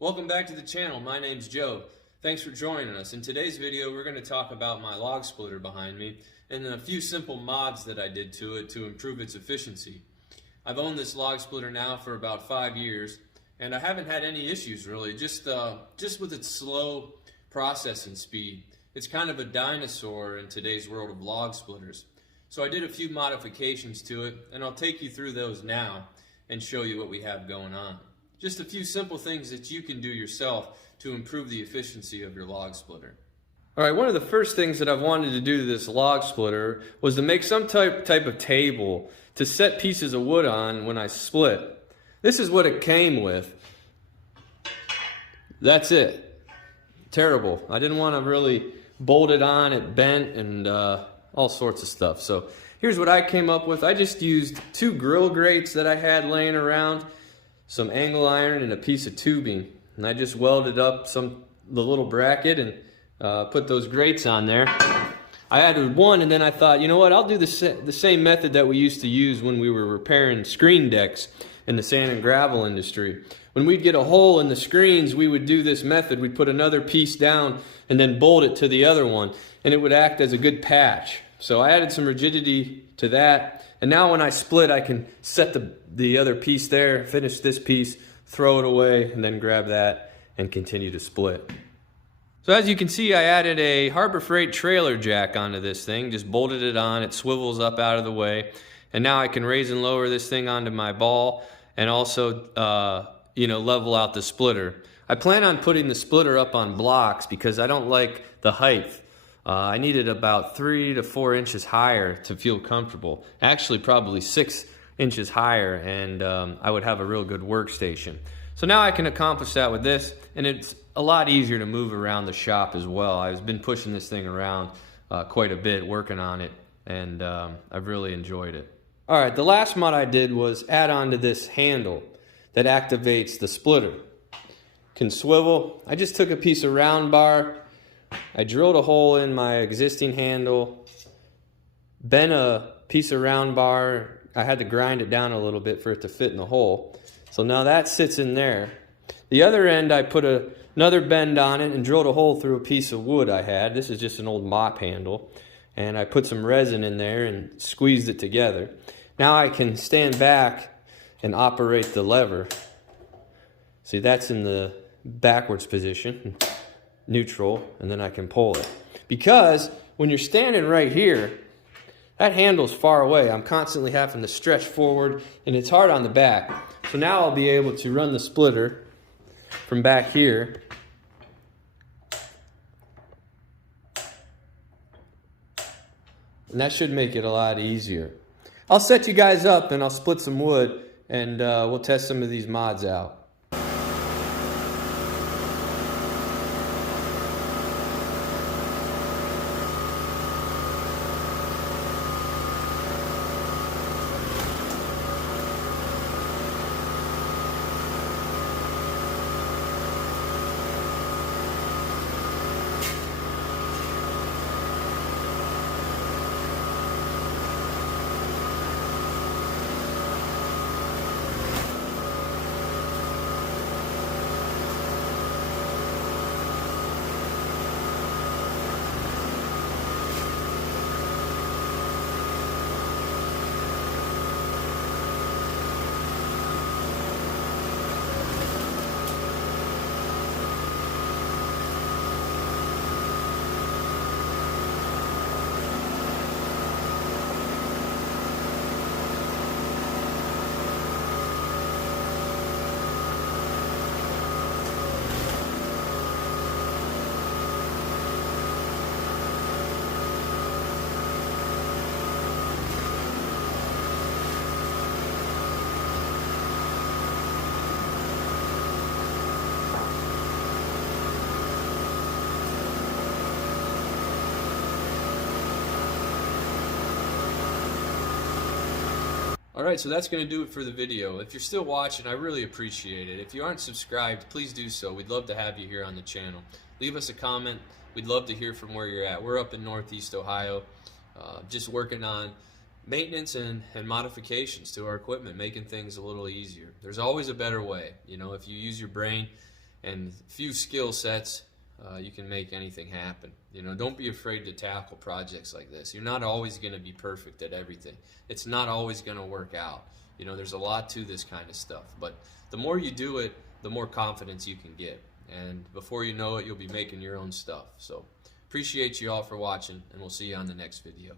Welcome back to the channel. My name's Joe. Thanks for joining us. In today's video, we're going to talk about my log splitter behind me and a few simple mods that I did to it to improve its efficiency. I've owned this log splitter now for about 5 years, and I haven't had any issues really, just with its slow processing speed. It's kind of a dinosaur in today's world of log splitters. So I did a few modifications to it, and I'll take you through those now and show you what we have going on. Just a few simple things that you can do yourself to improve the efficiency of your log splitter. Alright, one of the first things that I've wanted to do to this log splitter was to make some type of table to set pieces of wood on when I split. This is what it came with. That's it. Terrible. I didn't want to really bolt it on, it bent, and all sorts of stuff. So here's what I came up with. I just used 2 grill grates that I had laying around, some angle iron, and a piece of tubing. And I just welded up the little bracket and put those grates on there. I added one, and then I thought, you know what, I'll do the same method that we used to use when we were repairing screen decks in the sand and gravel industry. When we'd get a hole in the screens, we would do this method. We'd put another piece down and then bolt it to the other one, and it would act as a good patch. So I added some rigidity to that, and now when I split, I can set the other piece there, finish this piece, throw it away, and then grab that and continue to split. So as you can see, I added a Harbor Freight trailer jack onto this thing, just bolted it on, it swivels up out of the way, and now I can raise and lower this thing onto my ball and also level out the splitter. I plan on putting the splitter up on blocks because I don't like the height. I need it about 3 to 4 inches higher to feel comfortable. Actually, probably 6 inches higher, and I would have a real good workstation. So now I can accomplish that with this, and it's a lot easier to move around the shop as well. I've been pushing this thing around quite a bit, working on it, and I've really enjoyed it. All right, the last mod I did was add on to this handle that activates the splitter. Can swivel. I just took a piece of round bar, I drilled a hole in my existing handle, bent a piece of round bar. I had to grind it down a little bit for it to fit in the hole. So now that sits in there. The other end, I put another bend on it and drilled a hole through a piece of wood I had. This is just an old mop handle. And I put some resin in there and squeezed it together. Now I can stand back and operate the lever. See, that's in the backwards position, neutral, and then I can pull it. Because when you're standing right here, that handle's far away. I'm constantly having to stretch forward, and it's hard on the back. So now I'll be able to run the splitter from back here. And that should make it a lot easier. I'll set you guys up and I'll split some wood, and we'll test some of these mods out. Alright, so that's going to do it for the video. If you're still watching, I really appreciate it. If you aren't subscribed, please do so. We'd love to have you here on the channel. Leave us a comment. We'd love to hear from where you're at. We're up in Northeast Ohio, just working on maintenance and modifications to our equipment, making things a little easier. There's always a better way. You know, if you use your brain and few skill sets, you can make anything happen. You know, don't be afraid to tackle projects like this. You're not always going to be perfect at everything. It's not always going to work out. You know, there's a lot to this kind of stuff. But the more you do it, the more confidence you can get. And before you know it, you'll be making your own stuff. So appreciate you all for watching, and we'll see you on the next video.